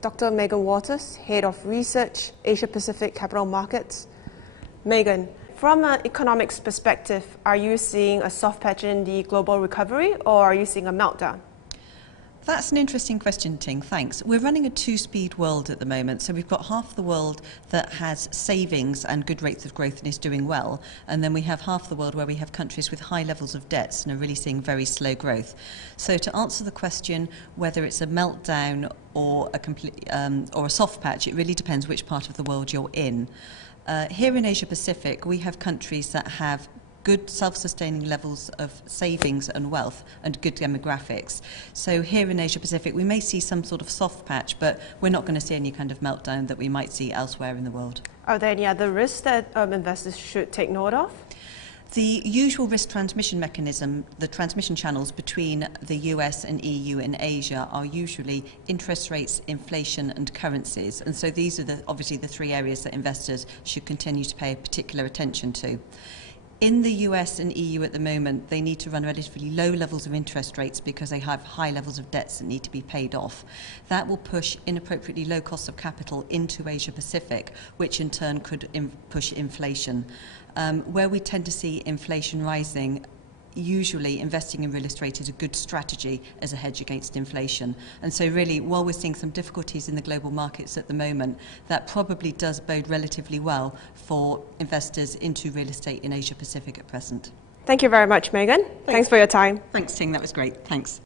Dr. Megan Waters, Head of Research, Asia Pacific Capital Markets. Megan, from an economics perspective, are you seeing a soft patch in the global recovery, or are you seeing a meltdown? That's an interesting question, Ting. Thanks. We're running a two-speed world at the moment, so we've got half the world that has savings and good rates of growth and is doing well, and then we have half the world where we have countries with high levels of debts and are really seeing very slow growth. So to answer the question whether it's a meltdown or a soft patch, it really depends which part of the world you're in. Here in Asia Pacific, we have countries that have good self-sustaining levels of savings and wealth and good demographics. So here in Asia Pacific we may see some sort of soft patch, but we're not going to see any kind of meltdown that we might see elsewhere in the world. Are there any other risks that investors should take note of? The usual risk transmission mechanism, the transmission channels between the US and EU and Asia are usually interest rates, inflation and currencies. And so these are obviously the three areas that investors should continue to pay particular attention to. In the US and EU at the moment, they need to run relatively low levels of interest rates because they have high levels of debts that need to be paid off. That will push inappropriately low costs of capital into Asia Pacific, which in turn could push inflation. Where we tend to see inflation rising, usually investing in real estate is a good strategy as a hedge against inflation. And so really, while we're seeing some difficulties in the global markets at the moment, that probably does bode relatively well for investors into real estate in Asia Pacific at present. Thank you very much, Megan. Thanks for your time. Thanks, Ting. That was great. Thanks.